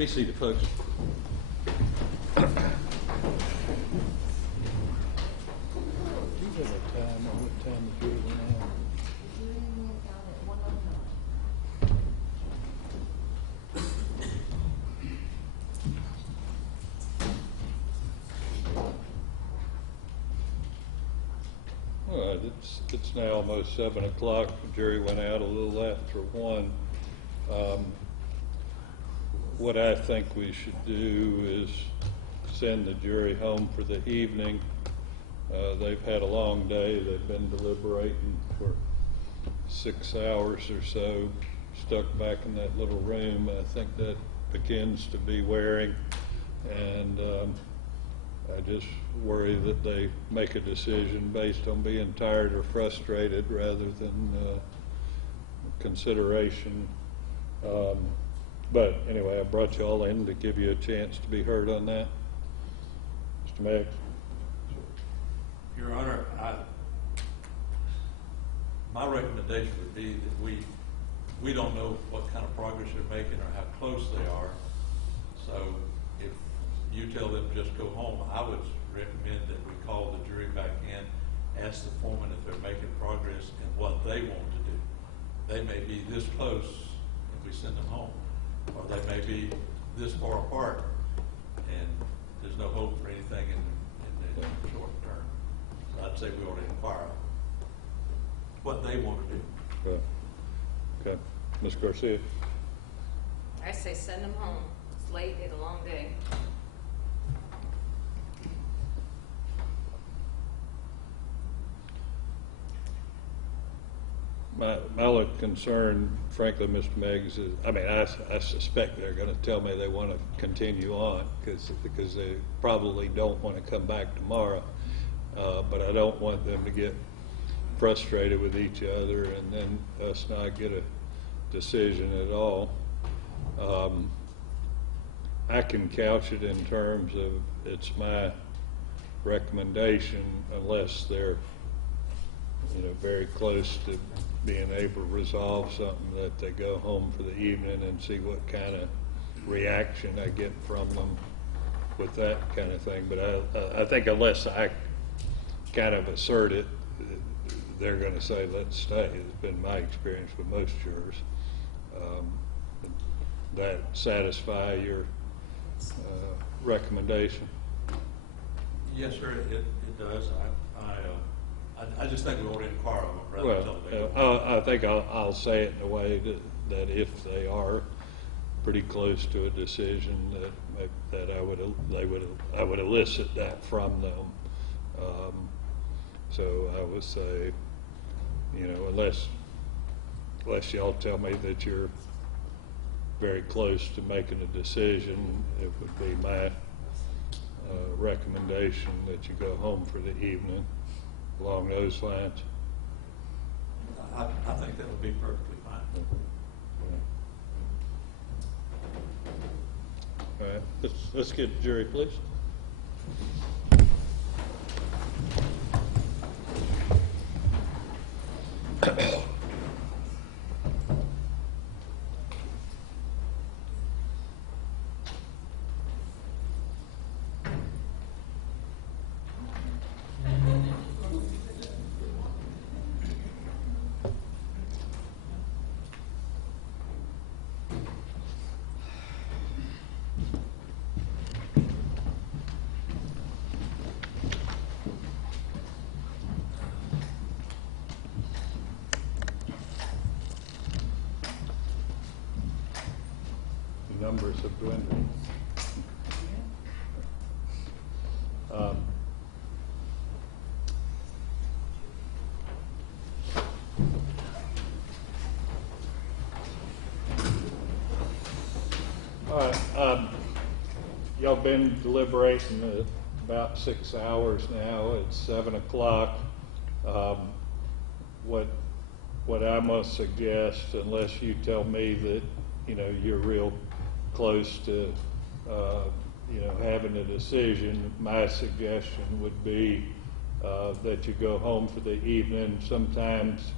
Be seated, folks. Do you have a time on what time the jury went out? All right, it's now almost 7 o'clock. The jury went out a little after 1. What I think we should do is send the jury home for the evening. They've had a long day. They've been deliberating for 6 hours or so, stuck back in that little room. I think that begins to be wearing, and I just worry that they make a decision based on being tired or frustrated rather than consideration. But anyway, I brought you all in to give you a chance to be heard on that. Mr. Meggs. Your Honor, my recommendation would be that we don't know what kind of progress they're making or how close they are. So if you tell them just go home, I would recommend that we call the jury back in, ask the foreman if they're making progress in what they want to do. They may be this close and we send them home, or they may be this far apart and there's no hope for anything in the short term. So I'd say we ought to inquire what they want to do. Okay. Ms. Garcia. I say send them home. It's late, they had a long day. My only concern, frankly, Mr. Meggs, is, I mean, I suspect they're going to tell me they want to continue on because they probably don't want to come back tomorrow. But I don't want them to get frustrated with each other and then us not get a decision at all. I can couch it in terms of it's my recommendation unless they're very close to being able to resolve something, that they go home for the evening and see what kind of reaction I get from them with that kind of thing. But I think unless I kind of assert it, they're going to say, let's stay. It's been my experience with most jurors. That satisfy your recommendation? Yes, sir, it does. I just think we ought to inquire on it rather than tell them. I think I'll say it in a way that if they are pretty close to a decision, that I would elicit that from them. So I would say, unless y'all tell me that you're very close to making a decision, it would be my recommendation that you go home for the evening along those lines. I think that would be perfectly fine. All right, let's get the jury, please. Numbers have dwindled. All right, y'all been deliberating about 6 hours now. It's 7 o'clock. What I must suggest, unless you tell me that you're real close to having a decision, my suggestion would be that you go home for the evening. Sometimes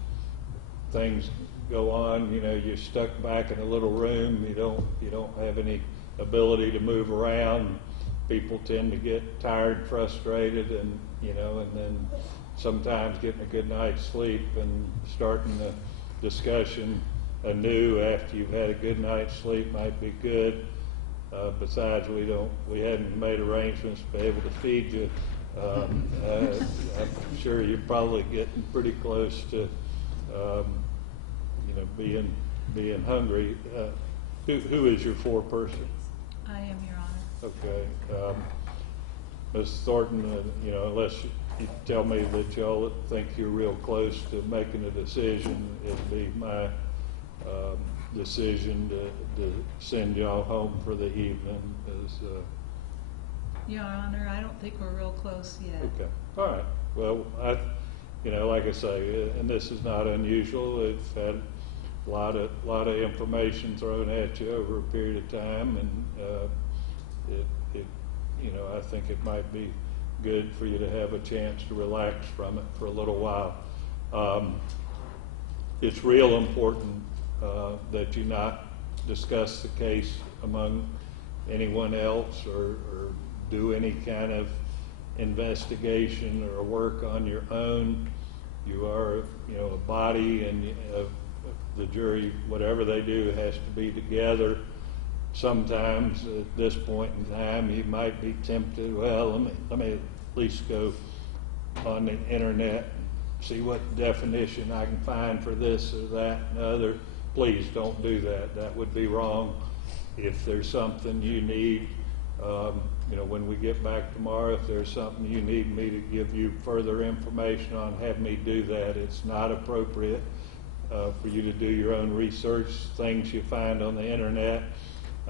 things go on, you're stuck back in a little room, you don't have any ability to move around. People tend to get tired, frustrated, and and then sometimes getting a good night's sleep and starting the discussion anew after you've had a good night's sleep might be good. Besides, we hadn't made arrangements to be able to feed you. I'm sure you're probably getting pretty close to, being hungry. Who is your foreperson? I am, Your Honor. Okay. Ms. Thornton, unless you tell me that y'all think you're real close to making a decision, it'd be my decision to send y'all home for the evening. Your Honor, I don't think we're real close yet. Okay. All right. Well, like I say, and this is not unusual. It's had a lot of information thrown at you over a period of time, and I think it might be good for you to have a chance to relax from it for a little while. It's real important that you not discuss the case among anyone else or do any kind of investigation or work on your own. You are, a body, and the jury, whatever they do, has to be together. Sometimes at this point in time, you might be tempted, well, let me at least go on the internet and see what definition I can find for this or that and other. Please don't do that. That would be wrong. If there's something you need, when we get back tomorrow, if there's something you need me to give you further information on, have me do that. It's not appropriate for you to do your own research, things you find on the internet.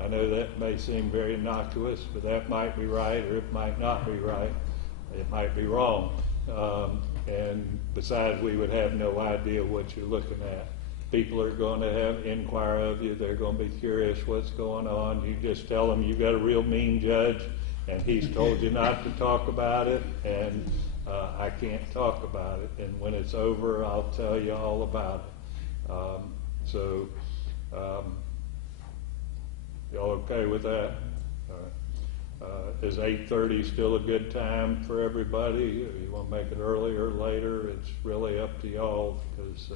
I know that may seem very innocuous, but that might be right, or it might not be right. It might be wrong. And besides, we would have no idea what you're looking at. People are going to inquire of you. They're going to be curious what's going on. You just tell them you got a real mean judge, and he's told you not to talk about it, and I can't talk about it. And when it's over, I'll tell you all about it. Y'all okay with that? All right. Is 8:30 still a good time for everybody? You want to make it earlier or later? It's really up to y'all, because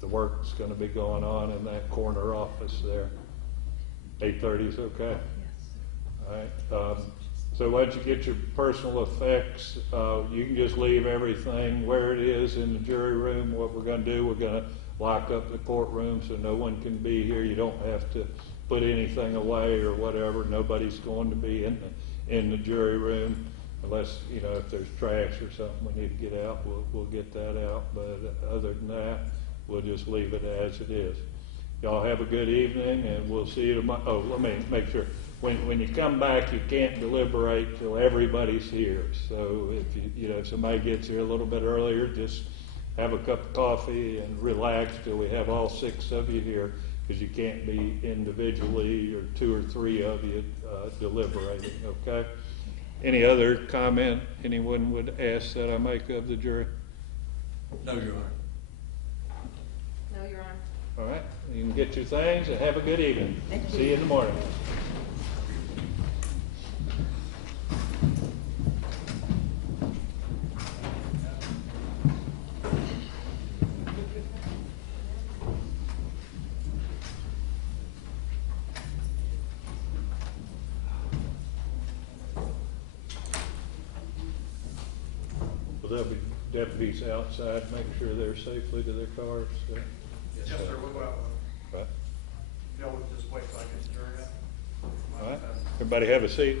the work's going to be going on in that corner office there. 8:30 is okay? Yes. All right. So once you get your personal effects, you can just leave everything where it is in the jury room. What we're going to do, we're going to lock up the courtroom so no one can be here. You don't have to put anything away or whatever. Nobody's going to be in the jury room unless, if there's trash or something we need to get out, we'll get that out. But other than that, we'll just leave it as it is. Y'all have a good evening, and we'll see you tomorrow. Oh, let me make sure. When you come back, you can't deliberate till everybody's here. So if somebody gets here a little bit earlier, just have a cup of coffee and relax till we have all 6 of you here, because you can't be individually or 2 or 3 of you deliberating, okay? Any other comment anyone would ask that I make of the jury? No, Your Honor. No, Your Honor. All right, you can get your things and have a good evening. See you in the morning. Will there be deputies outside, make sure they're safely to their cars? Yes, sir, we'll go out. Right. Y'all would just wait till I get the jury out. All right. Everybody have a seat.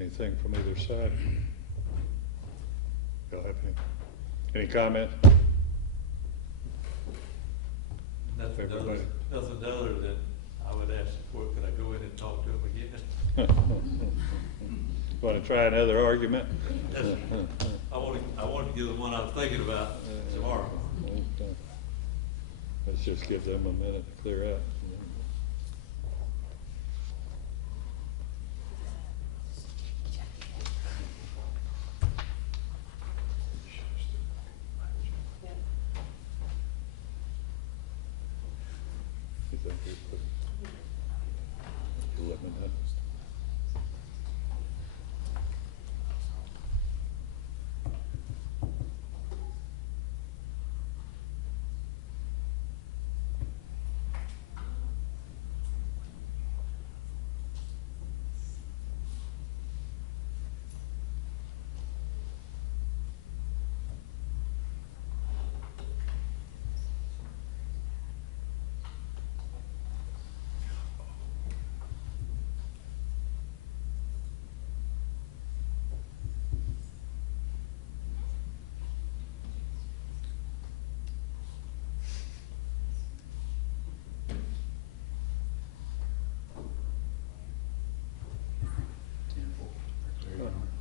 Anything from either side? Y'all have any comment? Nothing Everybody. other than I would ask the court, could I go in and talk to him again? Want to try another argument? I wanted to give the one I was thinking about tomorrow. Okay. Let's just give them a minute to clear out. You think we put 11 minutes?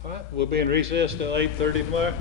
All right, we'll be in recess till 8:30 tomorrow.